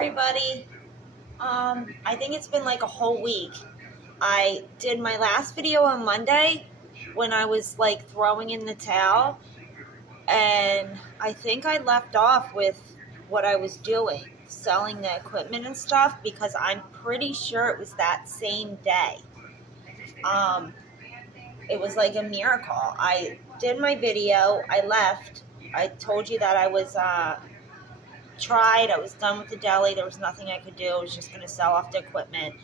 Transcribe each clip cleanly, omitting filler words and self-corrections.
everybody. I think it's been like a whole week. I did my last video on Monday when I was like throwing in the towel, and I think I left off with what I was doing, selling the equipment and stuff, because I'm pretty sure it was that same day. Um, it was like a miracle. I did my video, I left. I told you that I was I was done with the deli. There was nothing I could do. I was just going to sell off the equipment.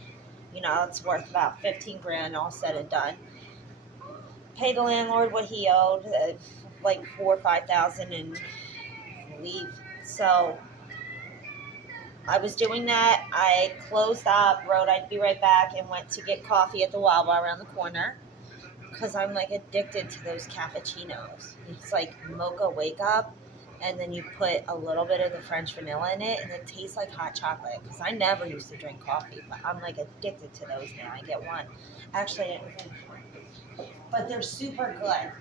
You know, it's worth about 15 grand all said and done. Pay the landlord what he owed, like 4 or 5,000, and leave. So I was doing that. I closed up, wrote I'd be right back, and went to get coffee at the Wawa around the corner because I'm like addicted to those cappuccinos. It's like mocha wake up, and then you put a little bit of the French vanilla in it, and it tastes like hot chocolate. Because I never used to drink coffee, but I'm like addicted to those now. I get one. Actually, I didn't finish one, but they're super good.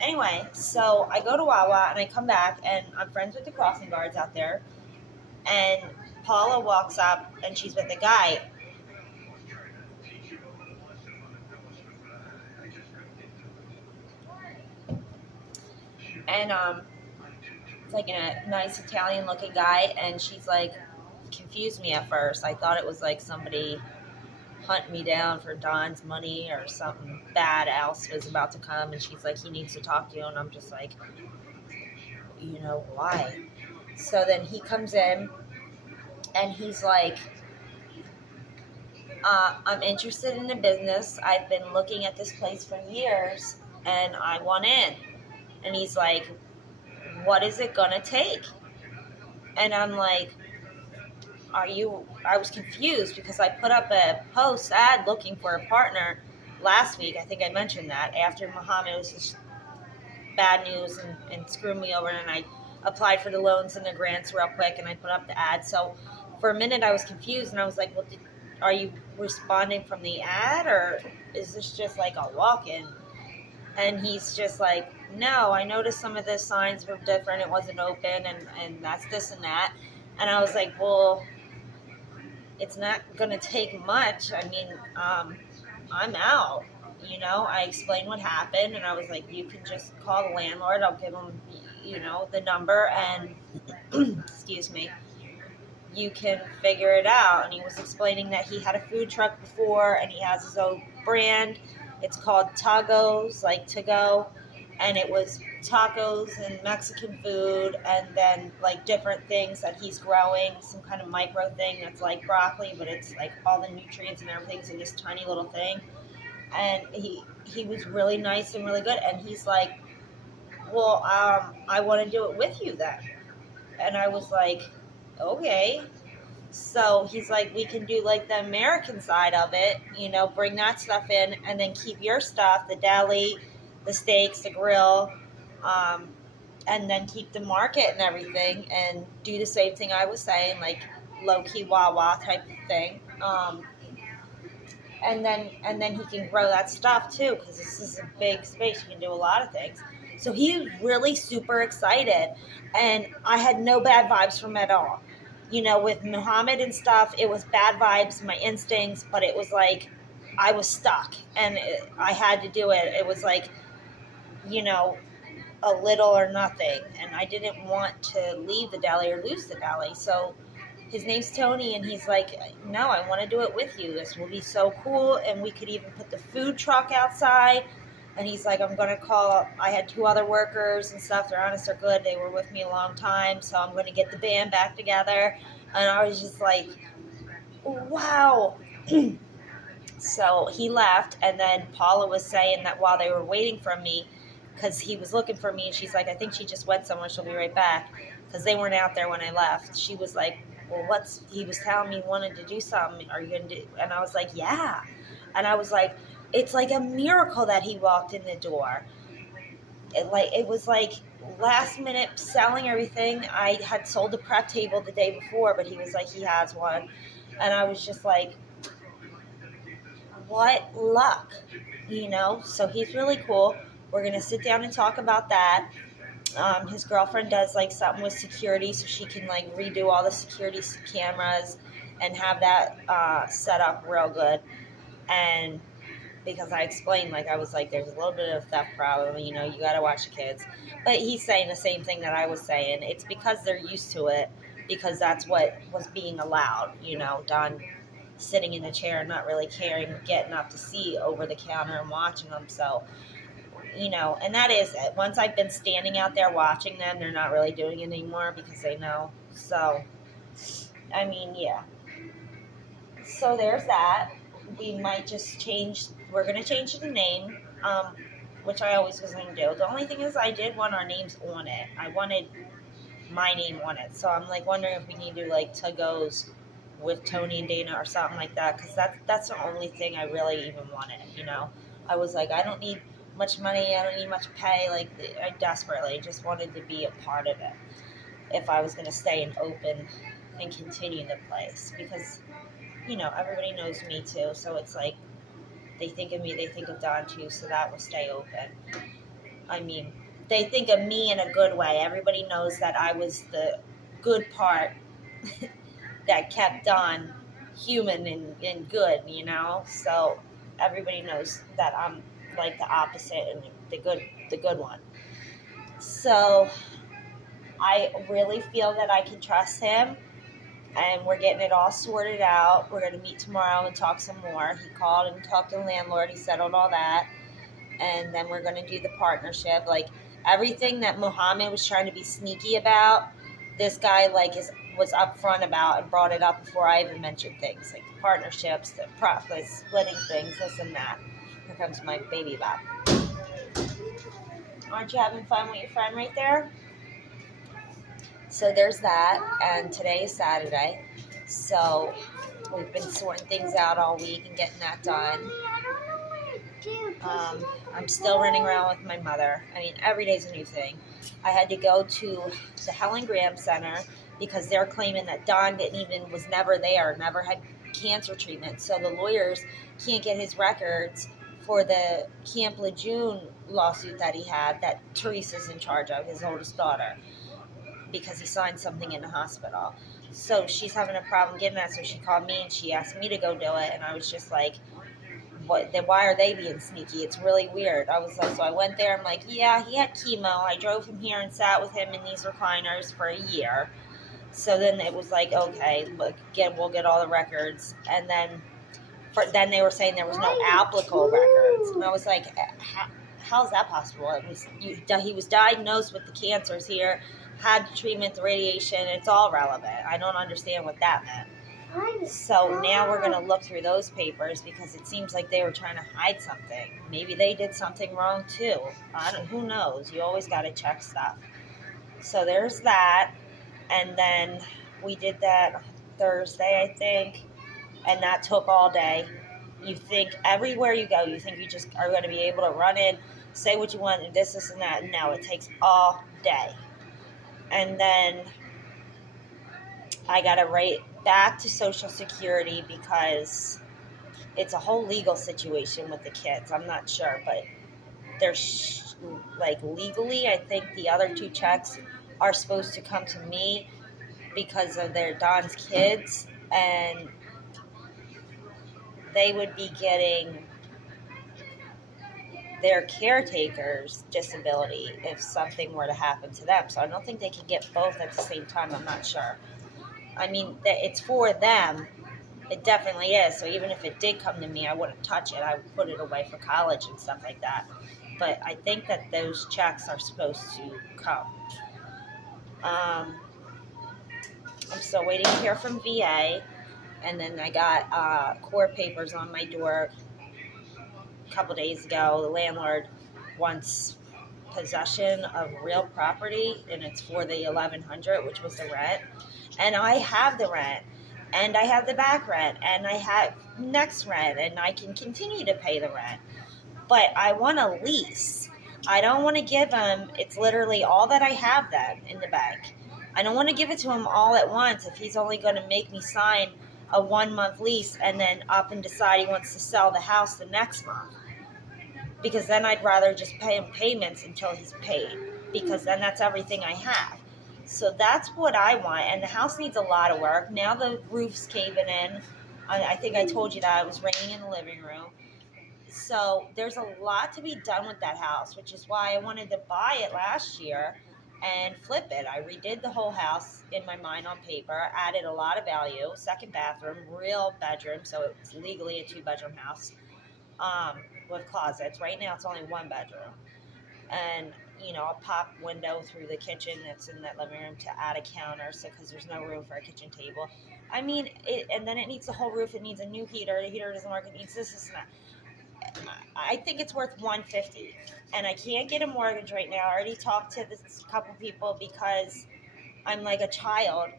Anyway, so I go to Wawa and I come back, and I'm friends with the crossing guards out there. And Paula walks up, and she's with a guy. And it's like a nice Italian-looking guy, and she's like, confused me at first. I thought it was like somebody hunting me down for Don's money or something bad else was about to come, and she's like, he needs to talk to you, and I'm just like, you know, why? So then he comes in, and he's like, I'm interested in the business. I've been looking at this place for years, and I want in. And he's like, what is it gonna take? And I'm like, I was confused because I put up a post ad looking for a partner last week. I think I mentioned that after Muhammad was just bad news and screwed me over, and I applied for the loans and the grants real quick, and I put up the ad. So for a minute I was confused, and I was like, well, are you responding from the ad, or is this just like a walk-in? And he's just like, no, I noticed some of the signs were different. It wasn't open, and that's this and that. And I was like, well, it's not going to take much. I mean, I'm out. You know, I explained what happened, and I was like, you can just call the landlord. I'll give him, you know, the number, and, excuse me, you can figure it out. And he was explaining that he had a food truck before, and he has his own brand. It's called Tacos, like to go, and it was tacos and Mexican food, and then like different things that he's growing, some kind of micro thing that's like broccoli, but it's like all the nutrients and everything's in this tiny little thing. And he was really nice and really good, and he's like, well, I want to do it with you then. And I was like, okay. So he's like, we can do like the American side of it, you know, bring that stuff in, and then keep your stuff, the deli, the steaks, the grill, and then keep the market and everything, and do the same thing I was saying, like low-key Wawa type of thing. And then he can grow that stuff too, because this is a big space. You can do a lot of things. So he was really super excited, and I had no bad vibes from him at all. You know, with Muhammad and stuff, it was bad vibes, my instincts, but it was like I was stuck, and I had to do it. It was like, you know, a little or nothing, and I didn't want to leave the deli or lose the deli. So his name's Tony, and he's like, no, I want to do it with you. This will be so cool, and we could even put the food truck outside. And he's like, I'm going to call, I had 2 other workers and stuff. They're honest, they're good. They were with me a long time, so I'm going to get the band back together. And I was just like, wow. So he left, and then Paula was saying that while they were waiting for me, because he was looking for me, and she's like, I think she just went somewhere. She'll be right back, because they weren't out there when I left. She was like, well, he was telling me he wanted to do something. Are you going to do? And I was like, yeah. And I was like, it's like a miracle that he walked in the door. It was like last minute selling everything. I had sold the prep table the day before, but he was like, he has one. And I was just like, what luck, you know? So he's really cool. We're going to sit down and talk about that. His girlfriend does like something with security, so she can like redo all the security cameras and have that set up real good. And because I explained, like, I was like, there's a little bit of theft problem, you know, you got to watch the kids. But he's saying the same thing that I was saying. It's because they're used to it, because that's what was being allowed, you know, Don sitting in the chair and not really caring, getting up to see over the counter and watching them. So, you know, and that is it. Once I've been standing out there watching them, they're not really doing it anymore because they know. So, I mean, yeah. So there's that. We might just change, we're going to change the name, which I always was going to do. The only thing is I did want our names on it. I wanted my name on it. So I'm like wondering if we need to like Tugos with Tony and Dana or something like that, because that's the only thing I really even wanted, you know. I was like, I don't need much money, I don't need much pay, like I desperately just wanted to be a part of it if I was going to stay and open and continue the place, because you know, everybody knows me too, so it's like they think of me, they think of Don too, so that will stay open. I mean, they think of me in a good way. Everybody knows that I was the good part that kept Don human and good, you know? So everybody knows that I'm like the opposite and the good one. So I really feel that I can trust him. And we're getting it all sorted out. We're going to meet tomorrow and talk some more. He called and talked to the landlord. He settled all that. And then we're going to do the partnership. Like, everything that Muhammad was trying to be sneaky about, this guy, like, was upfront about and brought it up before I even mentioned things. Like, the partnerships, the profits, splitting things, this and that. Here comes my baby back. Aren't you having fun with your friend right there? So there's that, and today is Saturday, so we've been sorting things out all week and getting that done. I'm still running around with my mother. I mean, every day's a new thing. I had to go to the Helen Graham Center because they're claiming that Don was never there, never had cancer treatment, so the lawyers can't get his records for the Camp Lejeune lawsuit that he had, that Teresa's in charge of, his oldest daughter, because he signed something in the hospital. So she's having a problem getting that, so she called me and she asked me to go do it, and I was just like, what? Then why are they being sneaky? It's really weird. I was like, so I went there, I'm like, yeah, he had chemo. I drove him here and sat with him in these recliners for a year. So then it was like, okay, look, again, we'll get all the records. And then they were saying there was no applicable records. And I was like, how is that possible? He was diagnosed with the cancers here, had the treatment, the radiation, it's all relevant. I don't understand what that meant. So now we're going to look through those papers because it seems like they were trying to hide something. Maybe they did something wrong too. Who knows? You always got to check stuff. So there's that. And then we did that Thursday, I think, and that took all day. You think everywhere you go, you think you just are going to be able to run in, say what you want, and this, and that. No, it takes all day. And then I got to write back to Social Security because it's a whole legal situation with the kids. I'm not sure, but they're like legally, I think the other two checks are supposed to come to me because of their Don's kids, and they would be getting their caretaker's disability if something were to happen to them. So I don't think they can get both at the same time. I'm not sure. I mean, it's for them. It definitely is. So even if it did come to me, I wouldn't touch it. I would put it away for college and stuff like that. But I think that those checks are supposed to come. I'm still waiting to hear from VA. And then I got court papers on my door a couple days ago. The landlord wants possession of real property, and it's for the $1,100, which was the rent. And I have the rent, and I have the back rent, and I have next rent, and I can continue to pay the rent. But I want a lease. I don't want to give him, it's literally all that I have then in the bank. I don't want to give it to him all at once if he's only going to make me sign a 1-month lease and then up and decide he wants to sell the house the next month. Because then I'd rather just pay him payments until he's paid. because then that's everything I have. So that's what I want. And the house needs a lot of work. Now the roof's caving in. I think I told you that. It was raining in the living room. So there's a lot to be done with that house, which is why I wanted to buy it last year and flip it. I redid the whole house in my mind on paper, added a lot of value, second bathroom, real bedroom, so it's legally a 2-bedroom house with closets. Right now it's only 1 bedroom. And, a pop window through the kitchen that's in that living room to add a counter, so because there's no room for a kitchen table. I mean, and then it needs a whole roof. It needs a new heater. The heater doesn't work. It needs this and that. I think it's worth $150, and I can't get a mortgage right now. I already talked to this couple people because I'm like a child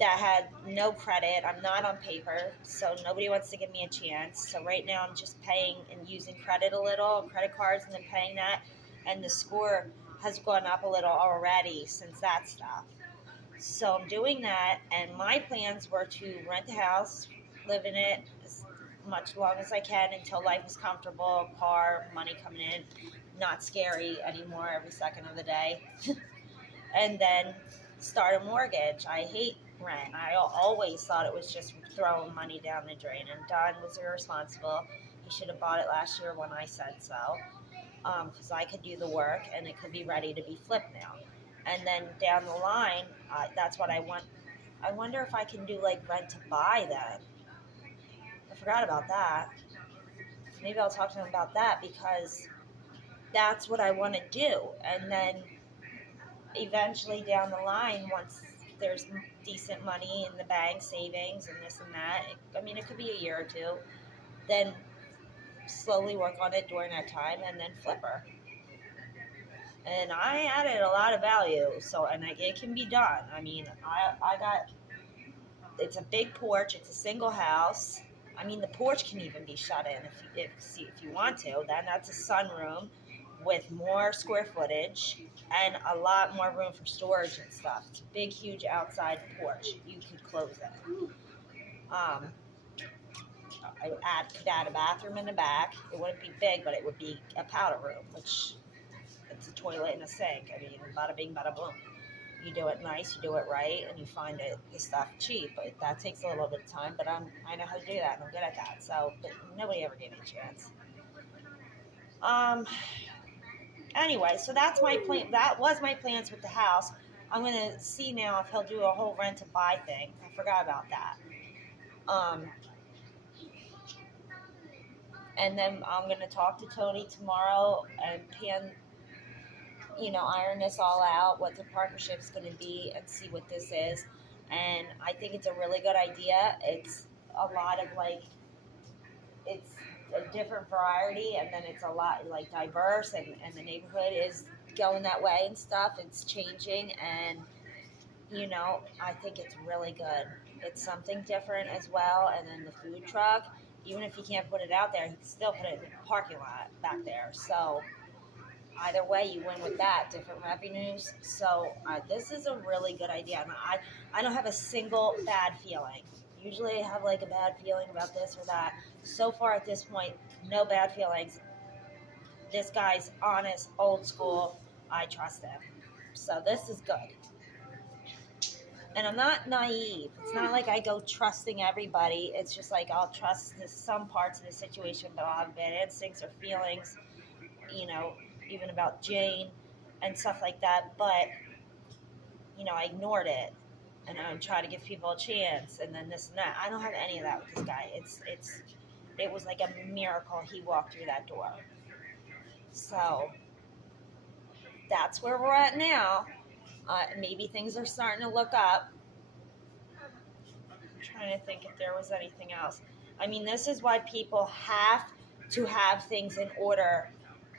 that had no credit. I'm not on paper, so nobody wants to give me a chance. So right now I'm just paying and using credit a little, credit cards, and then paying that, and the score has gone up a little already since that stuff. So I'm doing that, and my plans were to rent the house, live in it as much long as I can until life is comfortable, car, money coming in, not scary anymore every second of the day, and then start a mortgage. I hate rent. I always thought it was just throwing money down the drain, and Don was irresponsible. He should have bought it last year when I said so, because I could do the work and it could be ready to be flipped now. And then down the line, that's what I want. I wonder if I can do like rent to buy then. I forgot about that. Maybe I'll talk to him about that, because that's what I want to do. And then eventually down the line, once there's decent money in the bank, savings and this and that, it could be a year or two, then slowly work on it during that time and then flip her. And I added a lot of value, and it can be done. It's a big porch, it's a single house. The porch can even be shut in if you want to. Then that's a sunroom with more square footage and a lot more room for storage and stuff. It's a big, huge outside porch. You could close it. I could add a bathroom in the back. It wouldn't be big, but it would be a powder room, which it's a toilet and a sink. Bada bing, bada boom. You do it nice, you do it right, and you find the stuff cheap. But that takes a little bit of time, but I know how to do that, and I'm good at that. So, but nobody ever gave me a chance. Anyway, so that's my plan. That was my plans with the house. I'm going to see now if he'll do a whole rent to buy thing. I forgot about that. And then I'm going to talk to Tony tomorrow and iron this all out, what the partnership's going to be, and see what this is. And I think it's a really good idea. It's a lot of it's a different variety, and then it's a lot diverse, and the neighborhood is going that way and stuff. It's changing, and I think it's really good. It's something different as well. And then the food truck, even if you can't put it out there, you can still put it in the parking lot back there. So either way, you win with that, different revenues. So this is a really good idea. And I don't have a single bad feeling. Usually I have a bad feeling about this or that. So far at this point, no bad feelings. This guy's honest, old school. I trust him. So this is good. And I'm not naive. It's not like I go trusting everybody. It's just I'll trust some parts of the situation, but I'll have bad instincts or feelings, even about Jane and stuff like that. But, I ignored it. And I try to give people a chance, and then this and that. I don't have any of that with this guy. It was like a miracle he walked through that door. So that's where we're at now. Maybe things are starting to look up. I'm trying to think if there was anything else. This is why people have to have things in order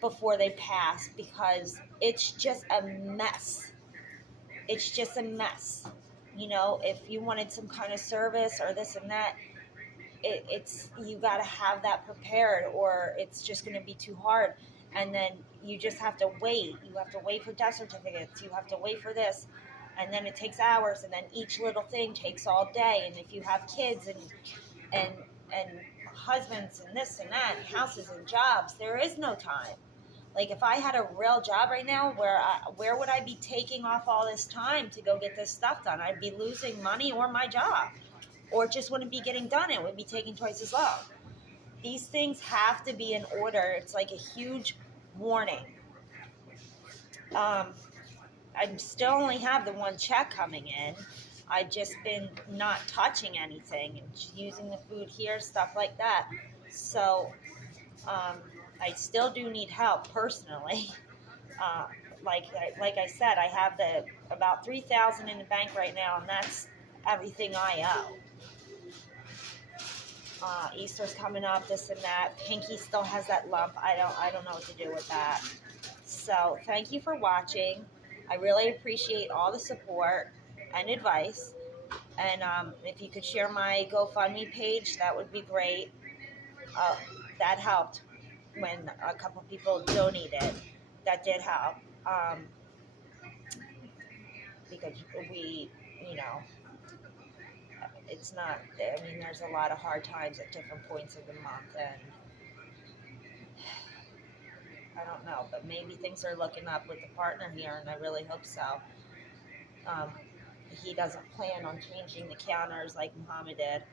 before they pass, because it's just a mess. It's just a mess. If you wanted some kind of service or this and that, it's you got to have that prepared, or it's just going to be too hard. And then you just have to wait. You have to wait for death certificates. You have to wait for this. And then it takes hours, and then each little thing takes all day. And if you have kids and husbands and this and that, and houses and jobs, there is no time. Like, if I had a real job right now, where would I be taking off all this time to go get this stuff done? I'd be losing money or my job, or it just wouldn't be getting done. It would be taking twice as long. These things have to be in order. It's like a huge warning. I still only have the one check coming in. I've just been not touching anything and using the food here, stuff like that. So I still do need help personally. Uh, like I said, I have about $3,000 in the bank right now, and that's everything I owe. Easter's coming up, this and that. Pinky still has that lump. I don't know what to do with that. So thank you for watching. I really appreciate all the support and advice. And if you could share my GoFundMe page, that would be great. That helped when a couple people donated. That did help. Because we, it's not, I mean, there's a lot of hard times at different points of the month, and I don't know, but maybe things are looking up with the partner here, and I really hope so. He doesn't plan on changing the counters like Muhammad did.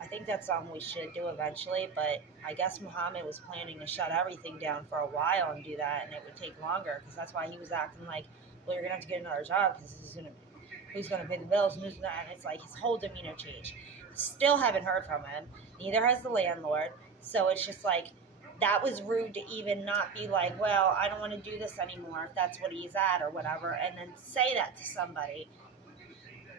I think that's something we should do eventually, but I guess Muhammad was planning to shut everything down for a while and do that, and it would take longer, because that's why he was acting like, well, you're going to have to get another job, because who's going to pay the bills, and who's not, and it's like his whole demeanor changed. Still haven't heard from him. Neither has the landlord. So it's just like, that was rude to even not be like, well, I don't want to do this anymore if that's what he's at or whatever, and then say that to somebody.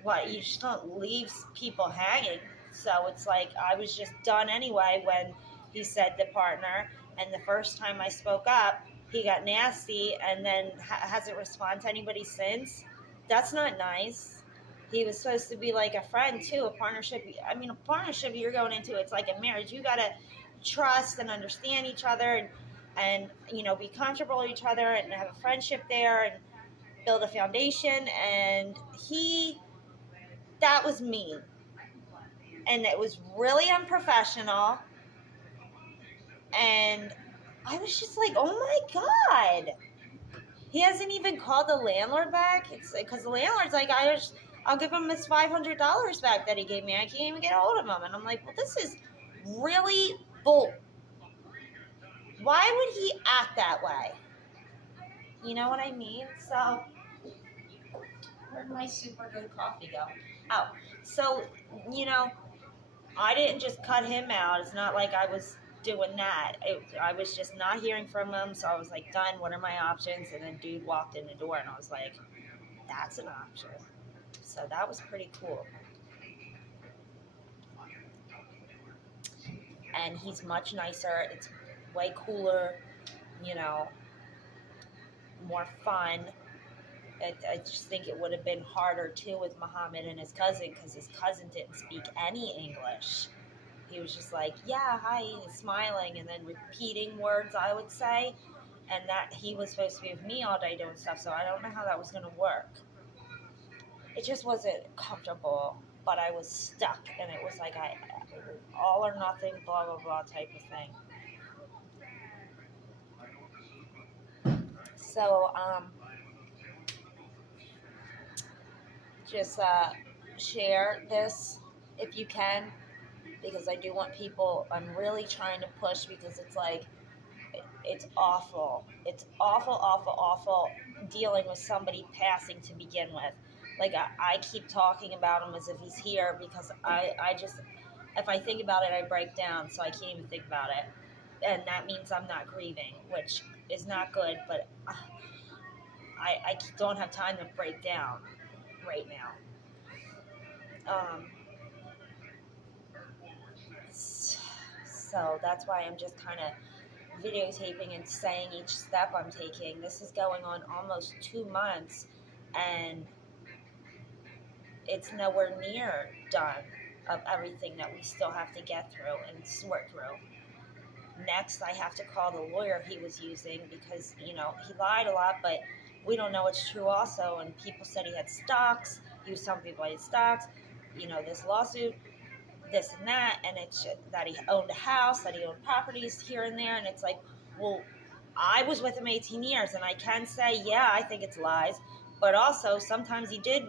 What, you just don't leave people hanging. So it's like, I was just done anyway when he said the partner, and the first time I spoke up, he got nasty, and then hasn't responded to anybody since. That's not nice. He was supposed to be like a friend too, a partnership. I mean, a partnership you're going into, it's like a marriage. You got to trust and understand each other, and be comfortable with each other, and have a friendship there, and build a foundation. And that was mean, and it was really unprofessional, and I was just like, oh my God, he hasn't even called the landlord back. It's because the landlord's like, I'll give him his $500 back that he gave me. I can't even get a hold of him. And I'm like, well, this is really bull. Why would he act that way? You know what I mean? So, where'd my super good coffee go? Oh, so, I didn't just cut him out. It's not like I was doing that. I was just not hearing from him, so I was like, done, what are my options? And then dude walked in the door, and I was like, that's an option. So that was pretty cool. And he's much nicer. It's way cooler, more fun. I just think it would have been harder too with Muhammad and his cousin, because his cousin didn't speak any English. He was just like, yeah, hi, smiling, and then repeating words, I would say. And that he was supposed to be with me all day doing stuff, so I don't know how that was going to work. It just wasn't comfortable, but I was stuck, and it was like all or nothing, blah, blah, blah type of thing. So, just share this if you can, because I do want people, I'm really trying to push, because it's like, it's awful. It's awful, awful, awful dealing with somebody passing to begin with. Like, I keep talking about him as if he's here, because I just, if I think about it, I break down, so I can't even think about it. And that means I'm not grieving, which is not good, but I don't have time to break down right now. So that's why I'm just kind of videotaping and saying each step I'm taking. This is going on almost 2 months, and it's nowhere near done of everything that we still have to get through and sort through. Next, I have to call the lawyer he was using, because, he lied a lot, but we don't know it's true also. And people said he had stocks. He was telling people he had stocks, this lawsuit, this and that, and it's that he owned a house, that he owned properties here and there, and it's like, well, I was with him 18 years, and I can say, yeah, I think it's lies, but also sometimes he did,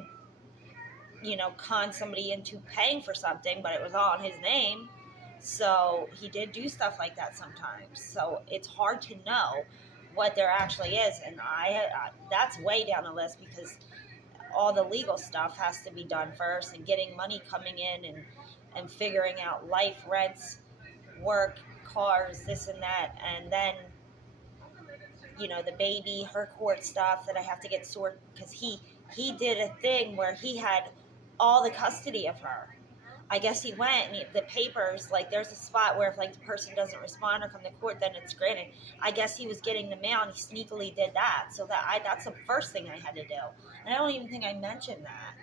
con somebody into paying for something, but it was all in his name. So he did do stuff like that sometimes. So it's hard to know what there actually is, and I that's way down the list because all the legal stuff has to be done first, and getting money coming in, and figuring out life, rents, work, cars, this and that, and then the baby, her court stuff that I have to get sorted because he did a thing where he had all the custody of her. I guess he went and the papers, like there's a spot where if like the person doesn't respond or come to court, then it's granted. I guess he was getting the mail and he sneakily did that. So that's the first thing I had to do. And I don't even think I mentioned that.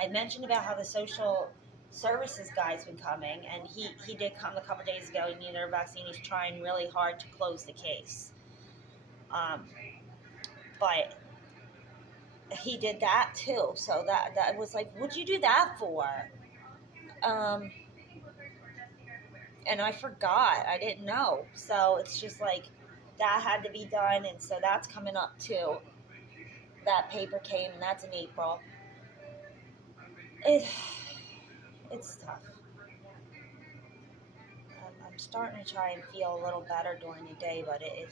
I mentioned about how the social services guy's been coming, and he did come a couple days ago. He needed a vaccine. He's trying really hard to close the case. But he did that too. So that was like, what'd you do that for? And I forgot. I didn't know. So it's just like that had to be done, and so that's coming up too. That paper came, and that's in April. It's tough. I'm starting to try and feel a little better during the day, but it's